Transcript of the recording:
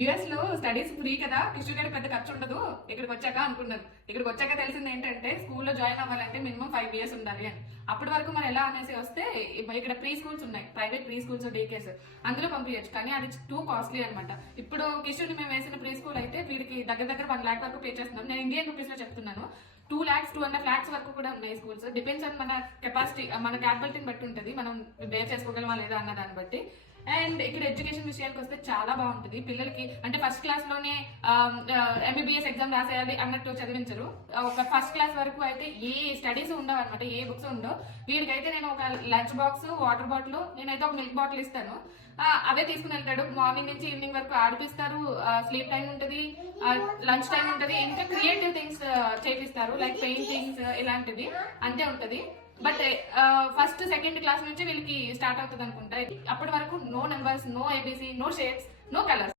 US లో studies free కదా, కిషోర్ పెద్ద ఖర్చు ఉండదు ఇక్కడికి వచ్చాక అనుకున్నాను. ఇక్కడికి వచ్చాక తెలిసింది ఏంటంటే స్కూల్లో జాయిన్ అవ్వాలంటే మినిమం 5 years ఉండాలి అని. అప్పటి వరకు మరి ఎలా అనేసి వస్తే ఇక్కడ ప్రీ స్కూల్స్ ఉన్నాయి, ప్రైవేట్ ప్రీ స్కూల్స్, డేకేస్, అందులో పంపించచ్చు. కానీ అది టూ కాస్ట్లీ అనమాట. ఇప్పుడు కిషోర్ మేము వేసిన ప్రీ స్కూల్ అయితే వీడికి దగ్గర 1 lakh వరకు పే చేస్తున్నాం. నేను ఇండియన్ రూపీస్ లో చెప్తున్నాను. 2 lakhs 2.5 lakhs వరకు కూడా ఉన్నాయి స్కూల్స్. డిపెండ్స్ ఆన్ మన కెపాసిటీ, మన క్యాపబిలిటీని బట్టి ఉంటుంది, మనం బేర్ చేసుకోగలమా లేదా అన్న దాన్ని బట్టి. అండ్ ఇక్కడ ఎడ్యుకేషన్ విషయానికి వస్తే చాలా బాగుంటుంది. పిల్లలకి అంటే ఫస్ట్ క్లాస్ లోనే ఎంబీబీఎస్ ఎగ్జామ్ రాసేయాలి అన్నట్టు చదివించరు. ఒక ఫస్ట్ క్లాస్ వరకు అయితే ఏ స్టడీస్ ఉండవు అనమాట, ఏ బుక్స్ ఉండవు. వీడికైతే నేను ఒక లంచ్ బాక్స్, వాటర్ బాటిల్, నేనైతే ఒక మిల్క్ బాటిల్ ఇస్తాను. అవే తీసుకుని వెళ్తాడు. మార్నింగ్ నుంచి ఈవినింగ్ వరకు ఆడిపిస్తారు. స్లీప్ టైం ఉంటుంది, లంచ్ టైం ఉంటుంది, ఇంకా క్రియేటివ్ థింగ్స్ చేపిస్తారు, లైక్ పెయింటింగ్స్ ఇలాంటివి అంతే ఉంటది. బట్ ఫస్ట్ సెకండ్ క్లాస్ నుంచి వీళ్ళకి స్టార్ట్ అవుతుంది అనుకుంటా. అప్పటి వరకు no numbers, no A B C, no shapes, no colours.